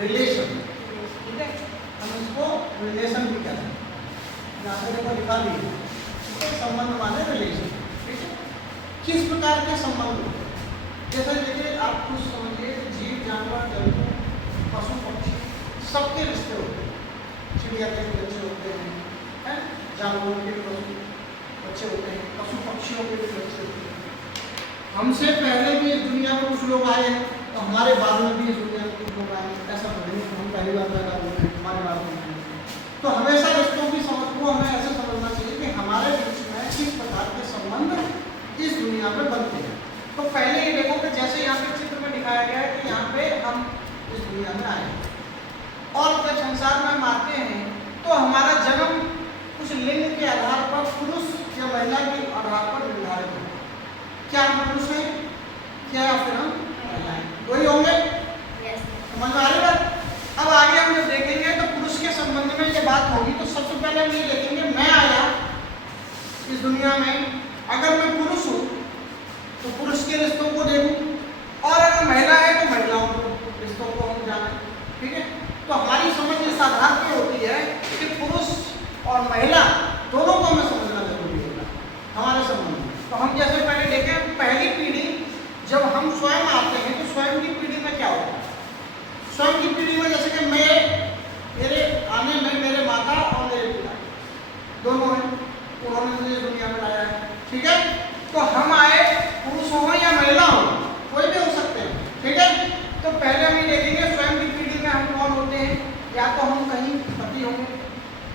Relation, ठीक है, हम इसको रिलेशन भी कहते हैं। यहाँ पे देखो लिखा भी है, ठीक है, संबंध माने रिलेशन, ठीक है। किस प्रकार के संबंध, जैसे देखिए आप कुछ समझिए, जीव जानवर जंतु पशु पक्षी सबके रिश्ते होते हैं, चिड़िया के भी बच्चे होते हैं, जानवरों के भी बच्चे होते हैं, पशु पक्षियों के भी बच्चे होते हैं। हमसे पहले भी इस दुनिया में कुछ लोग आए हैं, तो हमारे बाद में भी इस दुनिया में कुछ लोग आए हैं, ऐसा नहीं हम पहली बार पैदा हुए हैं, हमारे बाद में। तो हमेशा रिश्तों की समझ को हमें ऐसे समझना चाहिए कि हमारे बीच में किस प्रकार के संबंध इस दुनिया में बनते हैं। तो पहले ये देखो कि जैसे यहाँ पे चित्र में दिखाया गया है कि यहाँ पे हम इस दुनिया में आए और जब संसार में हम आते हैं तो हमारा जन्म कुछ लिंग के आधार पर पुरुष या महिला के आधार पर निर्धारित है। क्या हम पुरुष हैं, क्या फिर हम महिला हैं, वही होंगे? समझ में आ रही बात? अब आगे हम जब देखेंगे तो पुरुष के संबंध में ये बात होगी तो सबसे पहले हम ये देखेंगे, मैं आया इस दुनिया में, अगर मैं पुरुष हूँ तो पुरुष के रिश्तों को देखूं, और अगर महिला है तो महिलाओं को रिश्तों को हम जानें, ठीक है। तो हमारी समझ इस आधार पर होती है कि पुरुष और महिला दोनों को हमें समझना जरूरी होगा हमारे संबंध में। तो हम जैसे पहले देखें, पहली पीढ़ी जब हम स्वयं आते हैं तो स्वयं की पीढ़ी में क्या होता है? स्वयं की पीढ़ी में जैसे कि मेरे आने में मेरे माता और मेरे पिता दोनों हैं, उन्होंने मुझे दुनिया में लाया है, ठीक है। तो हम आए, पुरुष हो या महिला हो, कोई भी हो सकते हैं, ठीक है। तो पहले हम ये देखेंगे स्वयं की पीढ़ी में हम कौन होते हैं। या तो हम कहीं पति होंगे,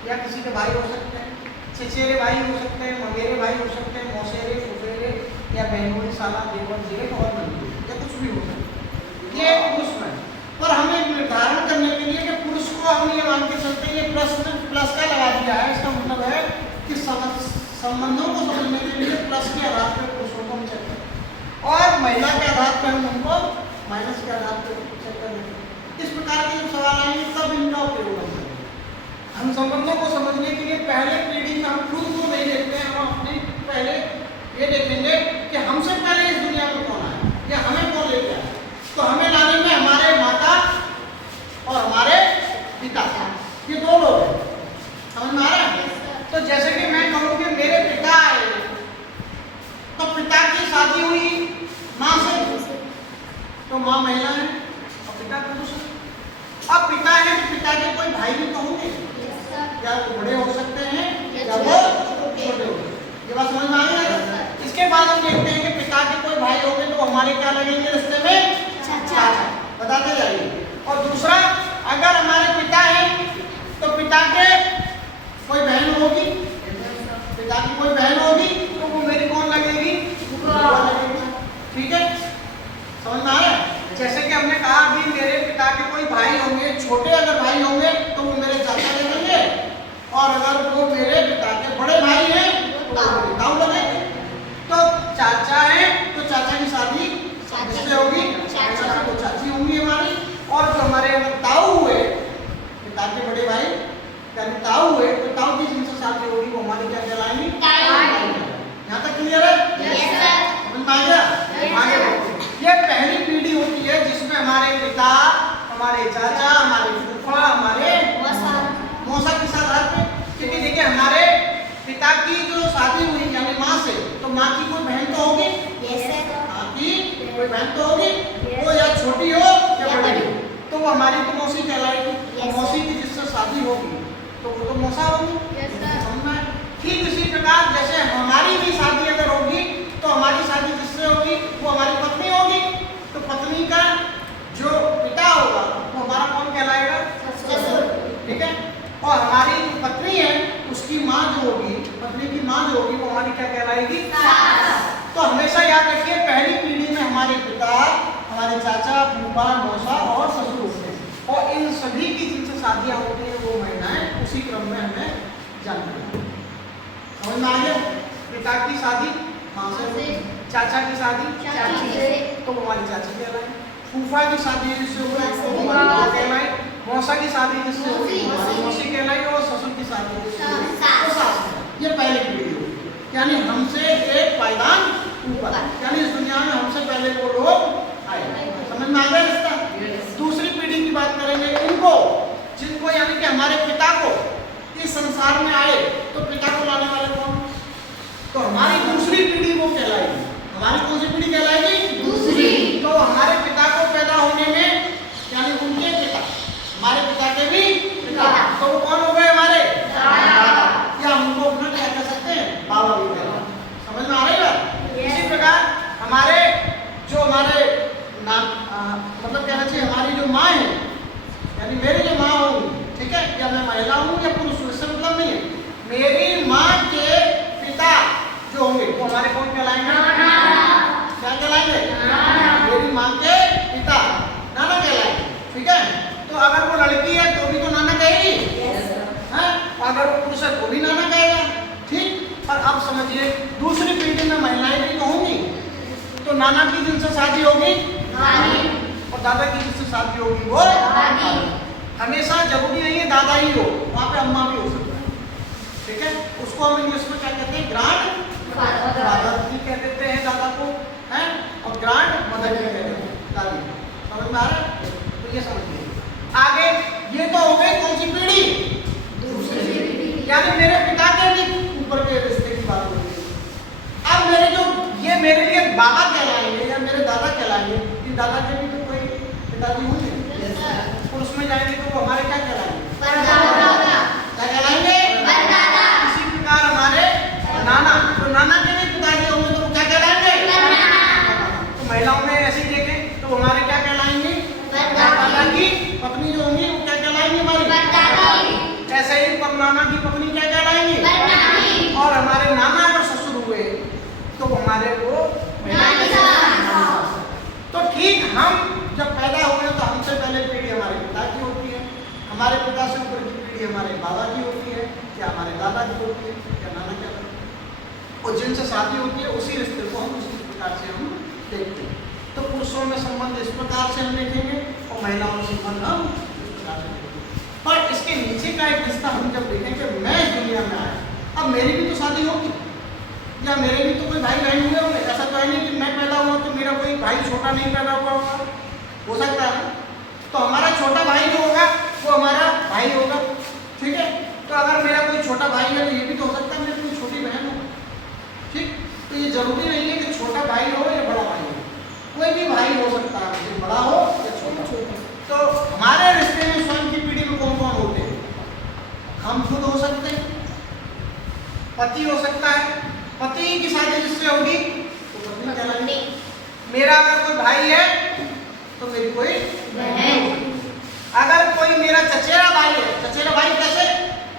या किसी के भाई हो सकते हैं, चचेरे भाई हो सकते हैं, ममेरे भाई हो सकते हैं, मौसेरे फुफेरे या बहनों साला देवर जेठ और नंदी, या कुछ भी हो सकता है, ये पुरुष में। पर हमें निर्धारण करने के लिए कि पुरुष को हम ये मान के चलते हैं, ये प्लस का लगा दिया है, इसका मतलब है कि संबंधों को समझने के लिए प्लस के आधार पर पुरुषों को हम चेक करें और महिला के आधार पर हम उनको माइनस के आधार पर चेक करें। इस प्रकार के जब सवाल आएंगे तब इनका उपयोग होगा। हम संबंधों को समझने के लिए पहले पीढ़ी में हम खुद को नहीं देखते हैं, हम अपने पहले ये देखेंगे कि हमसे पहले इस दुनिया में कौन आया या हमें कौन लेके आया। तो हमें लाने में हमारे माता और हमारे पिता, ये दो लोग हैं, समझ में आ रहा है? तो जैसे कि मैं कहूँ कि मेरे पिता आए, तो पिता की शादी हुई माँ से, तो माँ महिला है और पिता पुरुष है। अब पिता है तो पिता के कोई भाई भी तो होंगे, या वो बड़े हो सकते हैं या वो छोटे होंगे, ये बात समझ में आ गई है? इसके बाद हम देखते हैं कि पिता के कोई भाई होंगे तो हमारे क्या लगेंगे रिश्ते में? चाचा, बताते जाइए। और दूसरा, अगर हमारे पिता हैं तो पिता के कोई बहन होगी, पिता की कोई बहन होगी तो वो मेरी कौन लगेगी? लगेगी, ठीक है, समझ में आ रहा है? जैसे कि हमने कहा अभी मेरे पिता के कोई भाई होंगे, छोटे अगर भाई होंगे तो वो मेरे चाचा लगेंगे, और अगर वो मेरे पिता के बड़े भाई हैं तो वो मेरे ताऊ लगेंगे। तो चाचा है तो चाचा की शादी किससे होगी? चाचा को चाची होंगी हमारी। और जो हमारे अगर ताऊ हुए, पिता के बड़े भाई यानी ताऊ हुए, तो ताऊ की जिनसे शादी होगी वो हमारी क्या कहलाएंगी? यहाँ तक क्लियर है? समझ में आ गया? आगे बढ़ते। ये पहली पीढ़ी होती है जिसमें हमारे पिता, हमारे चाचा, हमारे फूफा, हमारे मौसा के साथ आते हैं। क्योंकि देखिए हमारे पिता की जो शादी हुई यानी माँ से, तो माँ की कोई बहन तो होगी, माँ की कोई बहन तो होगी, वो या छोटी हो या बड़ी हो, तो वो हमारी तो मौसी कहलाएगी। मौसी की जिससे शादी होगी तो वो तो मौसा होगी। ठीक इसी प्रकार जैसे हमारी भी शादी अगर होगी तो हमारी शादी जिससे होगी वो हमारी पत्नी होगी, तो पत्नी का जो पिता होगा वो हमारा कौन कहलाएगा? ससुर, ठीक है। और हमारी जो पत्नी है उसकी माँ जो होगी, पत्नी की माँ जो होगी वो हमारी क्या कहलाएगी? तो हमेशा याद रखिए पहली पीढ़ी में हमारे पिता, हमारे चाचा, फूफा, मौसा और ससुर होते हैं, और इन सभी की जिनसे शादियाँ होती हैं वो महिलाएं उसी क्रम में हमें जानते हैं। समझ में आ गया? पिता की शादी माँ से, चाचा की शादी चाची से, तो हमारी चाची कहलाए। फूफा की शादी जिससे हुई तो हमारी माँ कहलाई। मौसा की शादी जिससे हुई हमारी मौसी कहलाई, और ससुर की शादी जिससे हुई तो सास। ये पहली पीढ़ी होगी, यानी हमसे एक पायदान ऊपर, यानी इस दुनिया में हमसे पहले वो लोग आए। समझ में आ गया इसका? दूसरी पीढ़ी की बात करेंगे हमको, जिनको यानी कि हमारे पिता को इस संसार में आए, तो पिता को लाने वाले कौन? तो हमारी दूसरी पीढ़ी वो कहलाएगी। हमारी कौन सी पीढ़ी कहलाएगी? दूसरी। तो हमारे पिता को पैदा होने में यानी उनके पिता, हमारे पिता के भी पिता, तो वो कौन हो गए? हमारे दादा। या हमको अपना क्या कह सकते हैं? बाबा भी कहते हैं। समझ में आ रही है? इसी प्रकार हमारे जो हमारे नाम मतलब कहना चाहिए हमारी जो माँ है, यानी मेरी जो माँ होगी, ठीक है, या मैं महिला हूँ या पुरुष हूँ, इससे मतलब नहीं है। मेरी माँ के पिता जो होंगे वो हमारे कौन कहलाएंगे? क्या कहलाएंगे? मेरी माँ के पिता नाना कहलाएंगे, ठीक है। तो अगर वो लड़की है तो भी तो नाना कहेगी, है? अगर वो पुरुष है तो भी नाना कहेगा, ठीक। और अब समझिए दूसरी पीढ़ी में महिलाएं भी कहूंगी, तो नाना की जिनसे शादी होगी और दादा की जिनसे शादी होगी वो हमेशा जरूरी नहीं है दादा ही हो, वहाँ पे अम्मा भी हो सकता है, ठीक है। उसको हम इंग्लिश में क्या कहते हैं? ग्रांड फादर भी कह देते हैं दादा को, है, और ग्रांड मदर भी कह देते हैं दादी। समझ में आ रहा है? तो ये समझिए। आगे ये तो हो गई कौन सी पीढ़ी? दूसरी। यानी मेरे पिता के भी ऊपर के रिश्ते की बात हो गई। अब मेरे जो ये मेरे लिए बाबा कहलाएंगे या मेरे दादा कहलाएंगे, कि दादा के भी तो कोई पिताजी होंगे, और उसमें जाएंगे तो वो हमारे क्या कहलाएंगे? क्या कहलाएंगे? इसी प्रकार हमारे नाना, तो नाना के भी पिताजी होंगे तो वो क्या कहलाएंगे? तो महिलाओं में ऐसे ही देखें तो हमारे क्या कहलाएंगे? दादा की पत्नी जो होंगी वो क्या कहलाएंगी? हमारी। ऐसे ही परनाना की पत्नी क्या कहलाएंगी? और हमारे नाना अगर ससुर हुए तो हमारे वो तो ठीक। हम जब पैदा हुए तो हमसे पहले पीढ़ी हमारे पिता की होती है, हमारे पिता से ऊपर की पीढ़ी हमारे बाबा की होती है, या हमारे दादा की होती है, या नाना क्या होती है, और जिनसे शादी होती है उसी रिश्ते को हम उसी प्रकार से हम देखते हैं। तो पुरुषों में संबंध इस प्रकार से हम देखेंगे और महिलाओं में संबंध हम इस प्रकार से देखेंगे। पर इसके नीचे का एक रिश्ता हम जब देखेंगे, मैं इस दुनिया में आया, अब मेरी भी तो शादी होगी, या मेरे भी तो कोई भाई बहन हुए होंगे। ऐसा तो है नहीं कि मैं पैदा हुआ तो मेरा कोई भाई छोटा नहीं पैदा हुआ होगा, हो सकता है ना। तो हमारा छोटा भाई जो होगा वो हमारा भाई होगा, ठीक है। तो अगर मेरा कोई छोटा भाई है तो ये भी तो हो सकता है मेरी कोई छोटी बहन हो, ठीक। तो ये जरूरी नहीं है कि छोटा भाई हो या बड़ा भाई हो, कोई भी भाई हो सकता है, चाहे बड़ा हो या छोटा। तो हमारे रिश्ते में स्वयं की पीढ़ी में कौन कौन होते हैं? हम खुद हो सकते हैं, पति हो सकता है, पति की शादी जिससे होगी तो पत्नी कहलाएगी। मेरा अगर कोई भाई है तो मेरी कोई बहन। अगर कोई मेरा चचेरा भाई है, चचेरा भाई कैसे?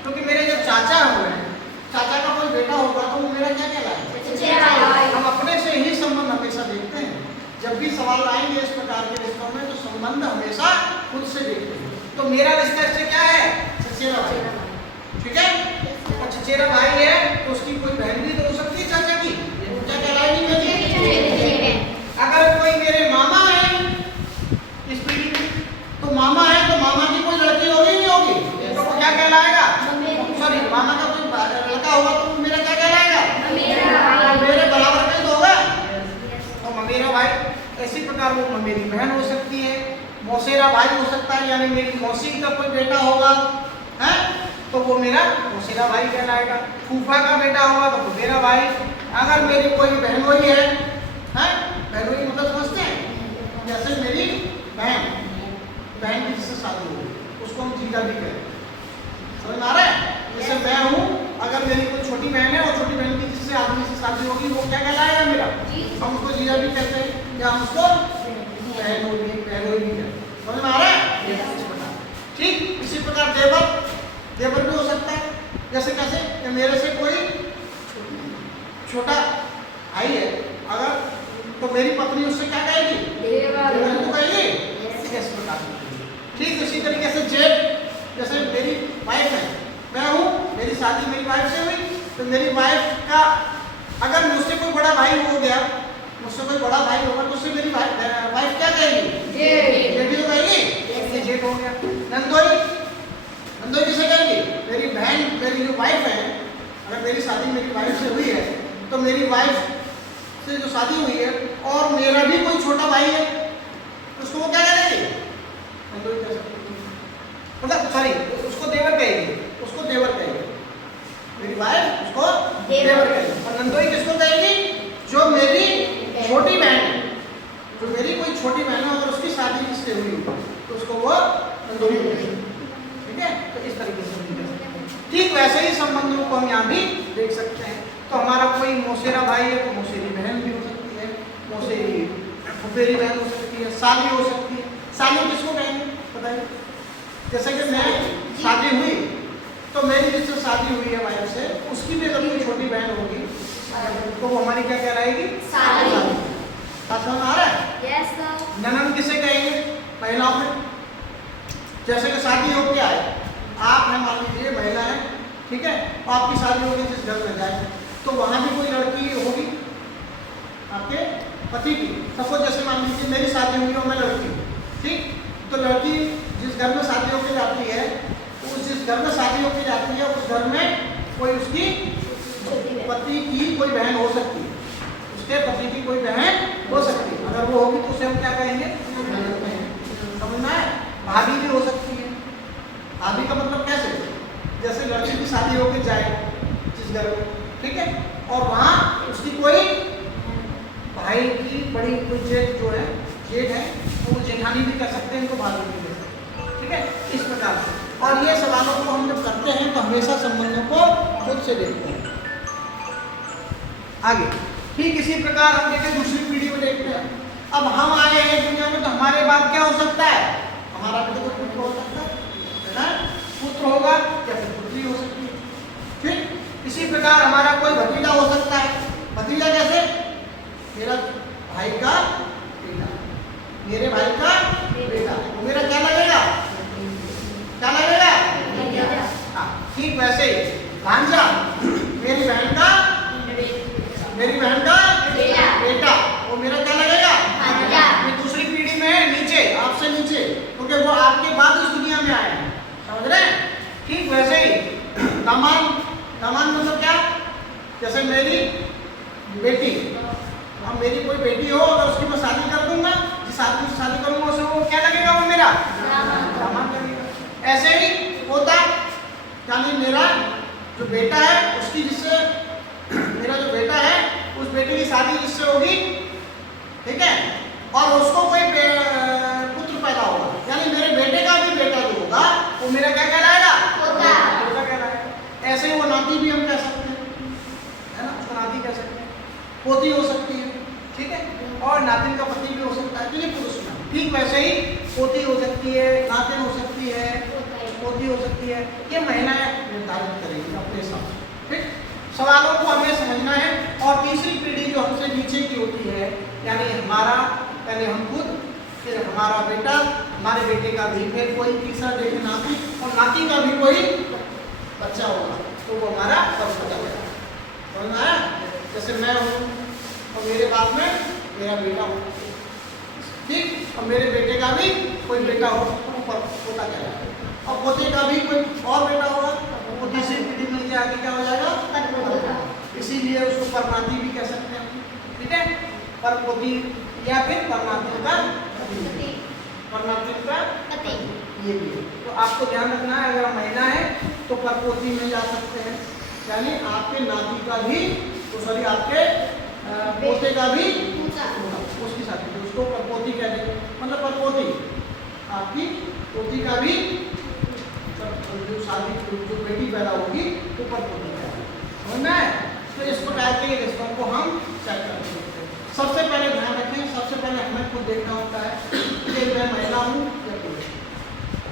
क्योंकि मेरे जब चाचा हुए हैं, चाचा का कोई बेटा होगा तो वो मेरा क्या कहलाएगा? चचेरा भाई। हम अपने से ही संबंध हमेशा देखते हैं। जब भी सवाल आएंगे इस प्रकार के रिश्तों में तो संबंध हमेशा खुद से देखते हैं। तो मेरा रिश्ता इससे क्या है? चचेरा भाई, ठीक है। और चचेरा भाई है तो उसकी कोई बहन भी तो हो सकती है चाचा की, क्या कहलाएगी? मेरी। अगर कोई मेरे मामा है इस पीढ़ी में, तो मामा है तो मामा की कोई लड़की होगी नहीं होगी, तो क्या कहलाएगा? सॉरी, मामा का कोई लड़का होगा तो मेरा क्या कहलाएगा? मेरे बराबर का तो होगा, तो मेरा भाई। इसी प्रकार वो मेरी बहन हो सकती है, मौसेरा भाई हो सकता है, यानी मेरी मौसी का कोई बेटा होगा, है, तो वो मेरा मौसेरा भाई कहलाएगा। फूफा का बेटा होगा तो वो मेरा भाई। अगर मेरी कोई बहन हुई है, बहन हुई मतलब समझते हैं, जैसे मेरी बहन की जिससे शादी होगी उसको हम जीजा भी कहते हैं। समझ में आ रहा है? जैसे मैं हूँ, अगर मेरी कोई छोटी बहन है और छोटी बहन की जिससे आदमी से शादी होगी वो क्या कहलाएगा? मेरा। हम उसको जीजा भी कहते हैं या हम उसको बहन होगी भी कहते हैं। समझ में आ रहा है? ठीक। इसी प्रकार देवर भी हो सकता है। जैसे कैसे कि मेरे से कोई छोटा भाई है अगर, तो मेरी पत्नी उससे क्या कहेगी? देवर तो कहेगी। इस प्रकार ठीक। इसी तरीके से जेठ, जैसे मेरी वाइफ है, मैं हूँ, मेरी शादी मेरी वाइफ से हुई, तो मेरी वाइफ का अगर मुझसे कोई बड़ा भाई हो गया, मुझसे कोई बड़ा भाई होगा तो उससे मेरी वाइफ क्या कहेगी? जेठ तो कहेगी, जेठ हो गया। नंदोई किसे कहेंगे? मेरी बहन, मेरी जो वाइफ है, अगर मेरी शादी मेरी वाइफ से हुई है तो मेरी वाइफ से जो शादी हुई है और मेरा भी कोई छोटा भाई है, उसको वो क्या कहेंगे? नंदोई कह सकते हैं। मतलब सॉरी उसको देवर कहेगी, उसको देवर कहेगी, मेरी वाइफ उसको देवर कहेगी। और नंदोई किसको कहेगी? जो मेरी छोटी बहन है, जो मेरी कोई छोटी बहन है अगर उसकी शादी किससे हुई तो उसको वो नंदोई कहेगी। ठीक है, तो इस तरीके से हम देख सकते हैं। ठीक वैसे ही संबंधों को हम यहाँ भी देख सकते हैं। तो हमारा कोई मौसेरा भाई है तो मौसेरी बहन भी हो सकती है, मौसेरी फुफेरी बहन हो सकती है, साली हो सकती है। साली किसको कहेंगे बताइए? जैसे कि मैं शादी हुई तो मेरी जिससे शादी हुई है वाइफ से, उसकी भी अगर कोई छोटी बहन होगी तो वो हमारी क्या कहलाएगी? साली। बात समझ आ रहा है? Yes sir. ननद किसे कहेंगे महिलाओं में? जैसे कि शादी हो क्या है, आप हैं मान लीजिए महिला है, ठीक है, और आपकी शादी होगी जिस घर में जाए तो वहाँ भी कोई लड़की होगी आपके पति की। सपोज जैसे मान लीजिए मेरी शादी हुई और मैं लड़की हूँ, ठीक, तो लड़की जिस घर में शादी होकर जाती है, उस जिस घर में शादी होकर जाती है उस घर में कोई उसकी पति की कोई बहन हो सकती है, उसके पति की कोई बहन हो सकती है। अगर वो होगी तो उसे हम क्या कहेंगे? समझना है? भाभी भी हो सकती है। भाभी का मतलब कैसे? जैसे लड़की की शादी होकर जाए जिस घर में, ठीक है, और वहाँ उसकी कोई भाई की बड़ी कोई जेठ जो है, जेठ है, तो वो जेठानी भी कर सकते हैं, इनको भाभी भी कर सकते हैं। ठीक है, इस प्रकार से। और ये सवालों को हम जब करते हैं तो हमेशा संबंधों को खुद से देखते हैं। आगे ठीक इसी प्रकार हम देखें दूसरी पीढ़ी में देखते हैं। अब हम आए हैं दुनिया में तो हमारे बाद क्या हो सकता है? हमारा भी तो कोई पुत्र हो सकता है ना, पुत्र होगा या फिर पुत्री हो सकती है। ठीक इसी प्रकार हमारा कोई भतीजा हो सकता है। भतीजा कैसे? मेरा भाई का बेटा, मेरे भाई का बेटा, वो मेरा क्या लगेगा? क्या लगेगा? हाँ, ठीक वैसे ही भांजा मेरी बहन का बेटा, वो मेरा क्या लगेगा? ये दूसरी पीढ़ी में है, नीचे, आपसे नीचे, क्योंकि वो आपके बाद इस दुनिया में आए हैं। समझ रहे हैं? ठीक वैसे ही दामाद मतलब क्या? जैसे मेरी बेटी, अब मेरी कोई बेटी हो अगर उसकी मैं शादी कर दूंगा, जिस आदमी से शादी करूंगा उसे वो क्या लगेगा? वो मेरा दामाद लगेगा। ऐसे ही होता, यानी मेरा जो बेटा है उसकी जिससे मेरा जो बेटा है उस बेटे की शादी जिससे होगी, ठीक है, और उसको कोई पुत्र पैदा होगा, यानी मेरे बेटे का भी बेटा जो होगा वो मेरा क्या कहलाएगा? बेटा कहलाएगा। ऐसे ही वो नाती भी हम कह सकते हैं, है ना, उसको नाती कह सकते हैं, पोती हो सकती है, ठीक है, और नातिन का पति भी हो सकता है, तो ये पुरुष नाम। ठीक वैसे ही पोती हो सकती है, नातिन हो सकती है, पोती हो सकती है, ये महिलाएं निर्धारित करेंगी अपने हिसाब से। ठीक, सवालों को हमें समझना है। और तीसरी पीढ़ी जो हमसे नीचे की होती है, यानी हमारा पहले हम खुद, फिर हमारा बेटा, हमारे बेटे का भी फिर कोई तीसरा देखे नाती, और नाती का भी कोई बच्चा होगा, तो वो हमारा बच्चा होगा। समझ आया? जैसे मैं हूँ और मेरे बाद में मेरा बेटा हो, ठीक, और मेरे बेटे का भी कोई बेटा हो, पोता कहलाएगा, और पोते का भी कोई और बेटा होगा, वो तीसरी पीढ़ी में आगे क्या हो जाएगा? इसीलिए उसको परनाती भी कह सकते हैं। ठीक है, परपोती या फिर परनाती का पति, ये भी है। तो आपको ध्यान रखना है, अगर महिला है तो परपोती में जा सकते हैं, यानी आपके नाती का भी, तो सॉरी आपके पोते का भी उसकी शादी, तो उसको परपोती कह देंगे। मतलब परपोती आपकी पोती का भी जो शादी जो बेटी पैदा होगी तो परपोती कहलाएगी। समझना है? तो इस प्रकार के रिश्तों को हम चेक करते हैं। सबसे पहले ध्यान रखें, सबसे पहले हमें खुद देखना होता है कि मैं महिला हूँ या पुरुष,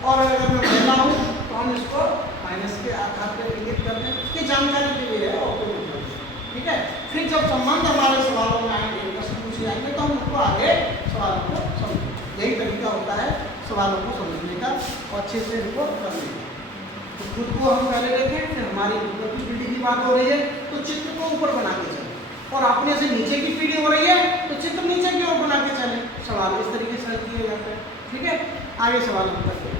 और अगर मैं महिला हूँ तो हम इसको माइनस के आधार पर इंगित कर दें, ये जानकारी के लिए है और कोई मतलब नहीं। ठीक है, फिर जब संबंध हमारे सवालों में आएंगे, प्रश्न पूछे जाएंगे, तो हम उनको आगे सवालों को समझेंगे। यही तरीका होता है सवालों को समझने का और अच्छे से इनको करने का। तो खुद को हम पहले देखें, फिर हमारी ऊपर की पीढ़ी की बात हो रही है तो चित्र को ऊपर बना के चलें, और अपने से नीचे की पीढ़ी हो रही है तो चित्र नीचे की ओर बना के चलें। सवाल इस तरीके से किए जाते हैं। ठीक है, आगे सवाल हम करते हैं।